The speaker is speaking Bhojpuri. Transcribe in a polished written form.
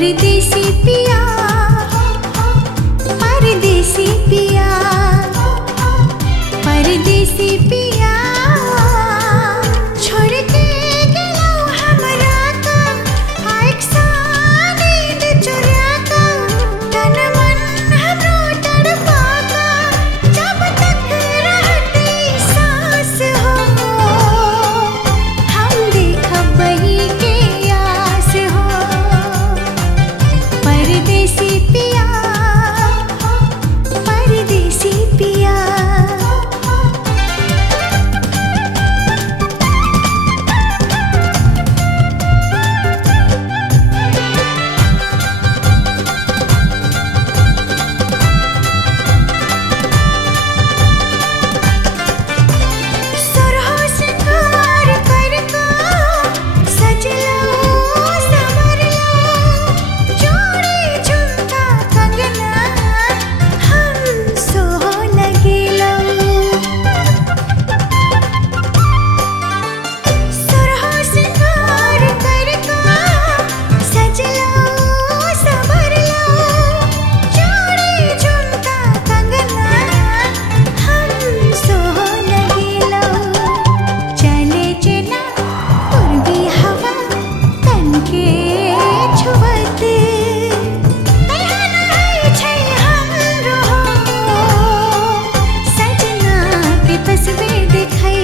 परदेसी पिया, परदेसी पिया, परदेसी पिया, छोड़ के गेलो हमरा का, एक सा नींद चुरा का, तन मन हमरो तड़पा का, जब तक रहती सांस हो, हम देखब वही के आस हो। परदेसी पिया, परदेसी पिया, सुरहो सिंगार करका, सजलो संवरलो, जोड़ी झुमका कंगना, हम सोहो लगेलो। सुरहो सिंगार करका, सजलो संवरलो, जोड़ी झुमका कंगना, हम सोहो लगेलो। चले जना पूर्वी हवा तन के छुअत, एहन है छै हमरो, सजना के तस्वीर दिखाई